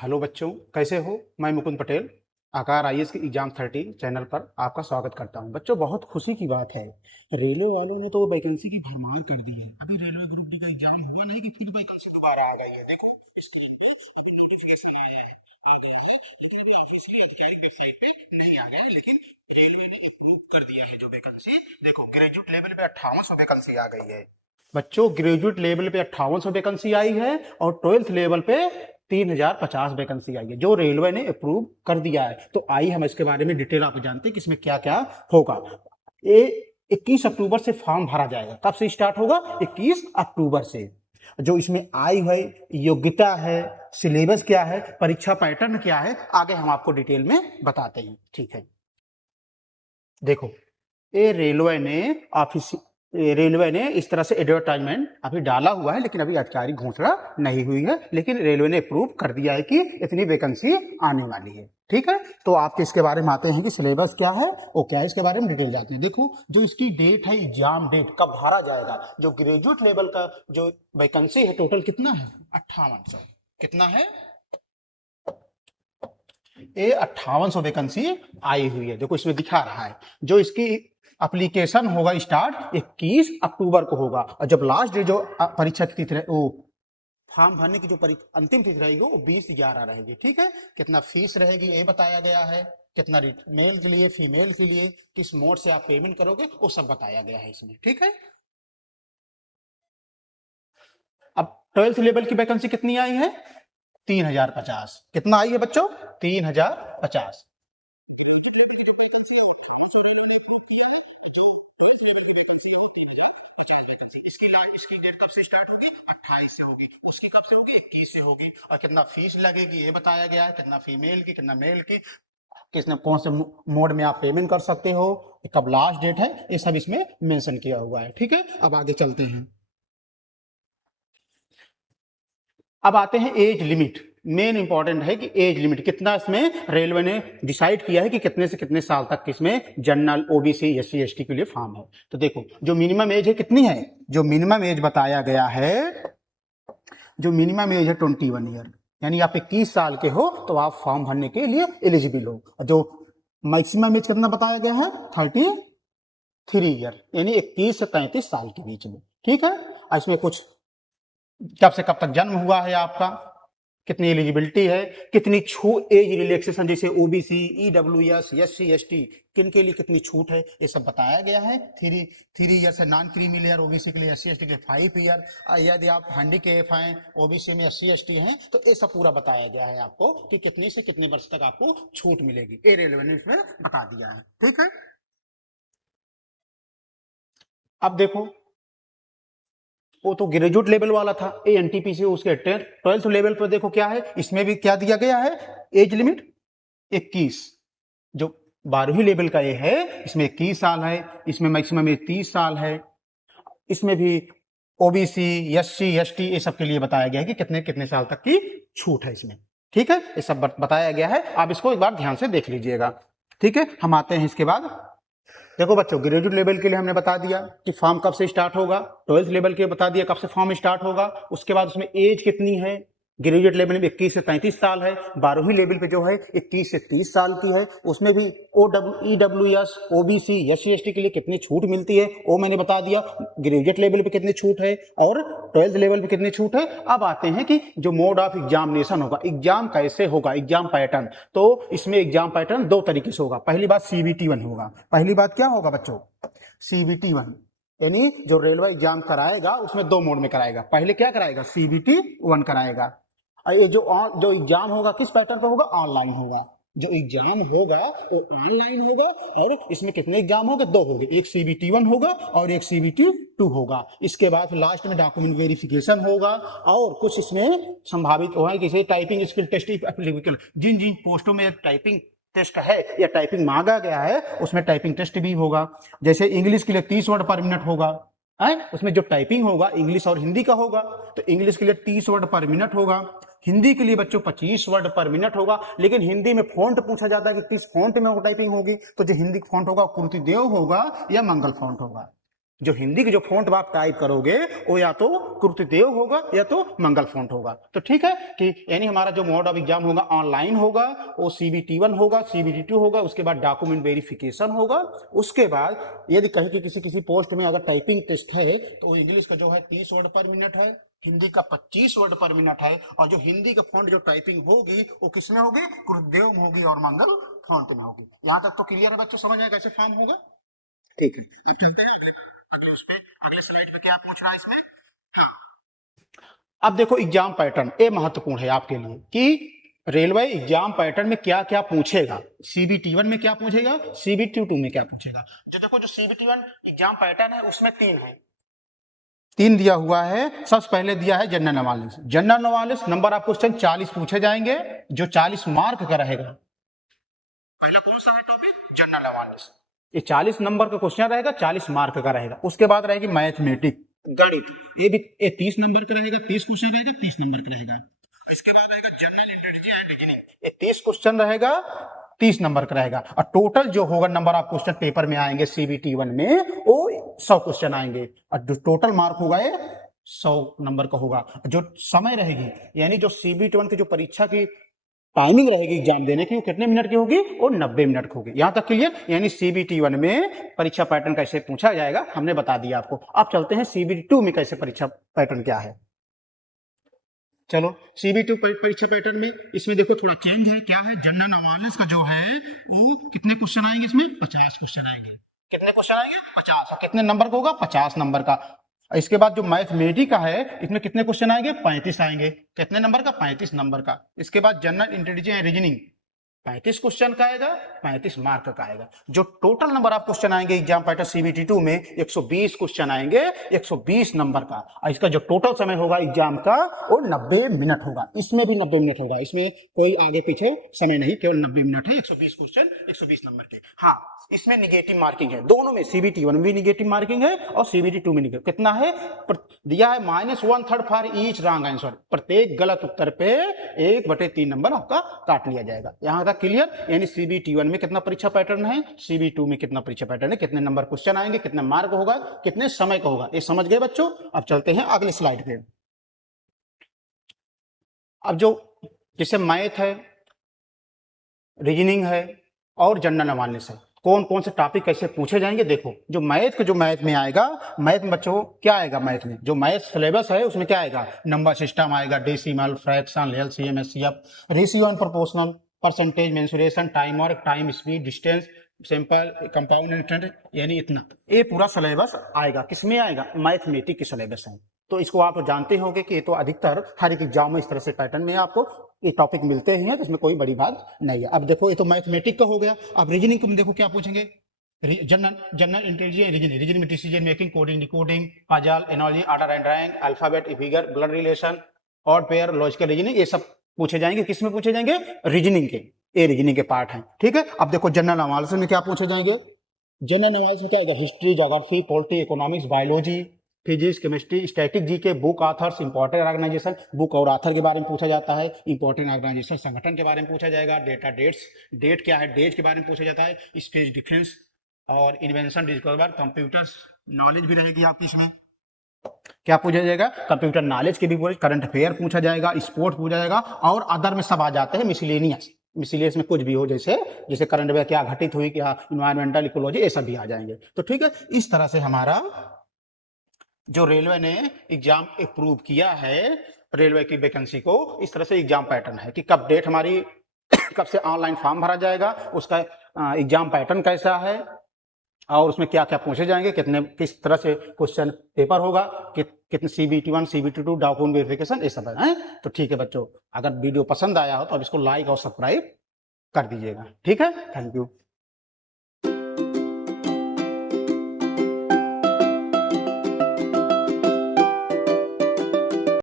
Hello बच्चों, कैसे हो? मैं मुकुंद पटेल आकार आईएएस के एग्जाम 30 चैनल पर आपका स्वागत करता हूं। बच्चों, बहुत खुशी की बात है, रेलवे वालों ने तो वैकेंसी की भरमार कर दी है। अभी रेलवे ग्रुप डी का एग्जाम हुआ नहीं कि फिर वैकेंसी दोबारा आ गई है। देखो स्क्रीन पे अभी नोटिफिकेशन आ गया है, लेकिन अभी ऑफिशियली आधिकारिक वेबसाइट पे नहीं आ गया है, लेकिन रेलवे ने अप्रूव कर दिया है जो वैकेंसी। देखो ग्रेजुएट लेवल पे 5800 वैकेंसी आ गई है। बच्चों, ग्रेजुएट लेवल पे 5800 वैकेंसी आई है और ट्वेल्थ लेवल पे 3050 वैकेंसी आई है जो रेलवे ने अप्रूव कर दिया है। तो आइए हम इसके बारे में डिटेल आप जानते हैं कि इसमें क्या क्या होगा। ये 21 अक्टूबर से फॉर्म भरा जाएगा। कब से स्टार्ट होगा? 21 अक्टूबर से। जो इसमें आयु है, योग्यता है, सिलेबस क्या है, परीक्षा पैटर्न क्या है, आगे हम आपको डिटेल में बताते हैं। ठीक है, देखो ये रेलवे ने इस तरह से एडवर्टाइजमेंट अभी डाला हुआ है, लेकिन अभी आधिकारिक घोषणा नहीं हुई है, लेकिन रेलवे ने अप्रूव कर दिया है कि इतनी वैकेंसी आने वाली है। ठीक है, तो आपके इसके बारे में आते हैं कि सिलेबस क्या है वो क्या है, इसके बारे में डिटेल जाते हैं। देखो जो इसकी डेट है, एग्जाम डेट कब भरा जाएगा, जो ग्रेजुएट लेवल का जो वैकेंसी है टोटल कितना है? 5800। कितना है? ये 5800 वैकेंसी आई हुई है। देखो इसमें दिखा रहा है जो इसकी एप्लीकेशन होगा स्टार्ट 21 अक्टूबर को होगा, और जब लास्ट डेट जो परीक्षा की तिथि वो फॉर्म भरने की जो अंतिम तिथि रहेगी वो 20/11 रहेगी। ठीक है, कितना फीस रहेगी ये बताया गया है, कितना मेल के लिए, फीमेल के लिए, किस मोड से आप पेमेंट करोगे वो सब बताया गया है इसमें। ठीक है, अब ट्वेल्थ लेवल की वैकेंसी कितनी आई है? 3050। कितना आई है बच्चों? 3050। इसकी डेट कब से स्टार्ट होगी? 28 से होगी। उसकी कब से होगी? 21 से होगी। और कितना फीस लगेगी ये बताया गया है, कितना फीमेल की, कितना मेल की, किसने कौन से मोड में आप पेमेंट कर सकते हो, कब लास्ट डेट है, ये सब इसमें मेंशन किया हुआ है। ठीक है, अब आगे चलते हैं। अब आते हैं एज लिमिट। मेन इंपॉर्टेंट है कि एज लिमिट कितना इसमें रेलवे ने डिसाइड किया है कि कितने से कितने साल तक इसमें जनरल, ओबीसी, एससी, एसटी के लिए फॉर्म है। तो देखो जो मिनिमम एज है कितनी है, जो मिनिमम एज बताया गया है, जो मिनिमम एज है 21 ईयर, यानी आप 21 साल के हो तो आप फॉर्म भरने के लिए एलिजिबल हो। जो मैक्सिमम एज कितना बताया गया है? 33 ईयर, यानी 21 से 33 साल के बीच में। ठीक है, इसमें कुछ कब से कब तक जन्म हुआ है आपका, कितनी एलिजिबिलिटी है, कितनी छूट, एज रिलैक्सेशन जैसे ओबीसी, ईडब्ल्यूएस, एससी, एसटी किन के लिए कितनी छूट है, ये सब बताया गया है। 3 ईयर से नॉन क्रीमी लेयर, ओबीसी के लिए, एससी एसटी के लिए 5 ईयर, यदि आप हैंडीकैप हैं, ओबीसी में, एससी एसटी हैं, तो ये सब पूरा बताया गया है आपको कि कितने से कितने वर्ष तक आपको छूट मिलेगी। ये रेलवे ने इसमें बता दिया है। ठीक है, अब देखो वो तो ग्रेजुएट लेवल वाला था, ए एनटीपीसी, उसके ट्वेल्थ लेवल पर देखो क्या है, इसमें भी क्या दिया गया है, एज लिमिट 21। जो 12वीं लेवल का ये है इसमें 21 साल है, इसमें मैक्सिमम एज 30 साल है। इसमें भी ओबीसी, एससी, एसटी ये सब के लिए बताया गया है कि कितने कितने साल तक की छूट है इसमें। ठीक है, ये सब बताया गया है, आप इसको एक बार ध्यान से देख लीजिएगा। ठीक है, हम आते हैं इसके बाद। देखो बच्चों, ग्रेजुएट लेवल के लिए हमने बता दिया कि फॉर्म कब से स्टार्ट होगा, ट्वेल्थ लेवल के बता दिया कब से फॉर्म स्टार्ट होगा, उसके बाद उसमें एज कितनी है, ग्रेजुएट लेवल में 21 से 33 साल है, 12वीं लेवल पे जो है 21 से 30 साल की है। उसमें भी ईडब्ल्यूएस, ओबीसी, एससी एसटी के लिए कितनी छूट मिलती है वो मैंने बता दिया, ग्रेजुएट लेवल पे कितनी छूट है और ट्वेल्थ लेवल पे कितनी छूट है। अब आते हैं कि जो मोड ऑफ एग्जामिनेशन होगा, एग्जाम कैसे होगा, एग्जाम पैटर्न। तो इसमें एग्जाम पैटर्न दो तरीके से होगा। पहली बात CBT 1 होगा। पहली बात क्या होगा बच्चों? CBT 1, यानी जो रेलवे एग्जाम कराएगा उसमें दो मोड में कराएगा। पहले क्या कराएगा? CBT 1 कराएगा। ये जो एग्जाम होगा किस पैटर्न पे होगा? ऑनलाइन होगा। जो एग्जाम होगा वो ऑनलाइन होगा, और इसमें कितने एग्जाम होंगे? दो होंगे, एक CBT 1 होगा और एक CBT 2 होगा। इसके बाद लास्ट में डॉक्यूमेंट वेरिफिकेशन होगा, और कुछ इसमें संभावित होगा जैसे टाइपिंग स्किल टेस्ट एप्लीकेबल, जिन जिन पोस्टों में टाइपिंग टेस्ट है या टाइपिंग मांगा गया है उसमें टाइपिंग टेस्ट भी होगा। जैसे इंग्लिश के लिए 30 वर्ड पर मिनट होगा, उसमें जो टाइपिंग होगा इंग्लिश और हिंदी का होगा, तो इंग्लिश के लिए 30 वर्ड पर मिनट होगा, हिंदी के लिए बच्चों 25 वर्ड पर मिनट होगा। लेकिन हिंदी में फॉन्ट पूछा जाता है कि किस फॉन्ट में वो टाइपिंग होगी, तो जो हिंदी फॉन्ट होगा कुर्ती देव होगा या मंगल फॉन्ट होगा। जो हिंदी की जो फॉन्ट आप टाइप करोगे वो या तो कृतिदेव होगा या तो मंगल फॉन्ट होगा। तो ठीक है कि यानी हमारा जो मोड ऑफ एग्जाम होगा ऑनलाइन होगा, वो CBT1 होगा, CBT2 होगा, उसके बाद डॉक्यूमेंट वेरिफिकेशन होगा। उसके बाद यदि कहीं की किसी पोस्ट में अगर टाइपिंग टेस्ट है तो इंग्लिश का जो है 30 वर्ड पर मिनट है, हिंदी का 25 वर्ड पर मिनट है, और जो हिंदी का फॉन्ट जो टाइपिंग होगी वो किसमें होगी, कृतदेव में होगी और मंगल फॉन्ट में होगी। यहां तक तो क्लियर है बच्चों, समझ में कैसे फॉर्म होगा? ठीक है, अब चलते हैं अगले स्लाइड में क्या पूछ रहा है इसमें। अब देखो एग्जाम पैटर्न, ये महत्वपूर्ण है आपके लिए कि रेलवे एग्जाम पैटर्न में क्या क्या पूछेगा, CBT1 में क्या पूछेगा, CBT2 में क्या पूछेगा। जो देखो जो CBT1 एग्जाम पैटर्न है उसमें तीन दिया हुआ है। सबसे पहले दिया है general knowledge. General knowledge number of question 40 पूछे जाएंगे, जो 40 मार्क का रहेगा। पहला कौन सा है टॉपिक, जनरल नॉलेज। ये 40 नंबर का क्वेश्चन रहेगा, 40 मार्क का रहेगा। उसके बाद रहेगी मैथमेटिक्स, गणित, ये भी 30 नंबर का रहेगा, 30 क्वेश्चन रहेगा, 30 नंबर का रहेगा। इसके बाद आएगा जनरल इंटेलिजेंस एंड रीजनिंग, ये 30 क्वेश्चन रहेगा, 30 नंबर का रहेगा। और टोटल जो होगा नंबर ऑफ क्वेश्चन पेपर में आएंगे CBT1 में वो 100 क्वेश्चन आएंगे, और जो टोटल मार्क होगा ये 100 नंबर का होगा। जो समय रहेगी यानी जो CBT1 की जो परीक्षा की टाइमिंग रहेगी एग्जाम देने की, वो कितने मिनट की होगी, वो 90 मिनट की होगी। यहां तक क्लियर। यानी CBT1 में परीक्षा पैटर्न कैसे पूछा जाएगा हमने बता दिया आपको। अब चलते हैं CBT2 में कैसे परीक्षा पैटर्न क्या है। चलो CBT2 परीक्षा पैटर्न में इसमें देखो थोड़ा चेंज है। क्या है, जनरल नॉलेज का जो है वो कितने क्वेश्चन आएंगे, इसमें 50 क्वेश्चन आएंगे। कितने क्वेश्चन आएंगे, 50। कितने नंबर का होगा, 50 नंबर का। इसके बाद जो मैथमेटिक्स का है इसमें कितने क्वेश्चन आएंगे, 35 आएंगे। कितने नंबर का, 35 नंबर का। इसके बाद general intelligence and reasoning 35 question का आएगा, 35 मार्क का आएगा। जो टोटल नंबर ऑफ क्वेश्चन आएंगे एग्जाम पैटर्न CBT2 में 120 क्वेश्चन आएंगे, 120 नंबर का। और इसका जो टोटल समय होगा एग्जाम का वो 90 मिनट होगा। इसमें भी 90 मिनट होगा, इसमें कोई आगे पीछे समय नहीं, केवल 90 मिनट है। 120 क्वेश्चन, 120 नंबर के। हाँ, इसमें निगेटिव मार्किंग है दोनों में, CBT1 में भी निगेटिव मार्किंग है और CBT2 में निगेटिव। कितना है, दिया है -1/3 फॉर ईच रॉन्ग आंसर। प्रत्येक गलत उत्तर पे 1/3 नंबर आपका काट लिया जाएगा। यहां तक क्लियर। यानी CBT1 में कितना परीक्षा पैटर्न है, CB2 में कितना परीक्षा पैटर्न है, कितने नंबर क्वेश्चन आएंगे, कितने मार्क होगा, कितने समय का होगा, ये समझ गए बच्चों। अब चलते हैं अगली स्लाइड पे। अब जो जैसे मैथ है, रीजनिंग है और जनरल नॉलेज है, कौन कौन से टॉपिक कैसे पूछे जाएंगे। देखो जो मैथ में आएगा, मैथ में बच्चों क्या आएगा, मैथ में जो मैथ सिलेबस है उसमें क्या आएगा, नंबर सिस्टम आएगा, decimal, fraction, LCM, HCF, ratio and proportional, percentage, mensuration, time work, time speed, distance, simple, compound interest, यानी इतना ये पूरा सिलेबस आएगा। किसमें आएगा, मैथमेटिक्स की सिलेबस है। तो इसको आप जानते होंगे कि ये तो अधिकतर हर एक एग्जाम में इस तरह से पैटर्न में आपको ये टॉपिक मिलते ही हैं, जिसमें कोई बड़ी बात नहीं है। अब देखो ये तो मैथमेटिक्स का हो गया। अब रीजनिंग में देखो क्या पूछेंगे, जनरल इंटेलिजेंस रीजनिंग में decision making, coding, decoding, puzzle, analogy, order and rank, alphabet, figure, blood relation, odd pair, logical reasoning, ये सब पूछे जाएंगे। किसमें पूछे जाएंगे, रीजनिंग के, ये रीजनिंग के पार्ट हैं। ठीक है। अब देखो जनरल एनालिसिस में क्या पूछे जाएंगे, जनरल एनालिसिस में क्या आएगा, history, geography, polity, economics, biology, physics, chemistry, static, GK, book authors, important organisation, book और ऑथर के बारे में पूछा जाता है, इंपॉर्टेंट ऑर्गेनाइजेशन, संगठन के बारे में पूछा जाएगा, डेटा, डेट्स, डेट क्या है, डेट के बारे में पूछा जाता है, स्पेस, डिफेंस और इन्वेंशन, डिस्कवर, कंप्यूटर नॉलेज भी रहेगी आपकी। इसमें क्या पूछा जाएगा, कंप्यूटर नॉलेज के भी पूछे, करंट अफेयर पूछा जाएगा, स्पोर्ट पूछा जाएगा, और अदर में सब आ जाते हैं मिसलेनियस में कुछ भी हो, जैसे जैसे करंट अफेयर क्या घटित हुई, क्या इन्वायरमेंटल इकोलॉजी, ये सब भी आ जाएंगे। तो ठीक है, इस तरह से हमारा जो रेलवे ने एग्जाम अप्रूव किया है, रेलवे की वैकेंसी को, इस तरह से एग्जाम पैटर्न है कि कब डेट हमारी कब से ऑनलाइन फॉर्म भरा जाएगा, उसका एग्जाम पैटर्न कैसा है, और उसमें क्या क्या पूछे जाएंगे, किस तरह से क्वेश्चन पेपर होगा, कितने CBT1, CBT2, डॉक्यूमेंट वेरिफिकेशन, ये सब है। तो ठीक है बच्चों, अगर वीडियो पसंद आया हो तो अब इसको लाइक और सब्सक्राइब कर दीजिएगा। ठीक है, थैंक यू।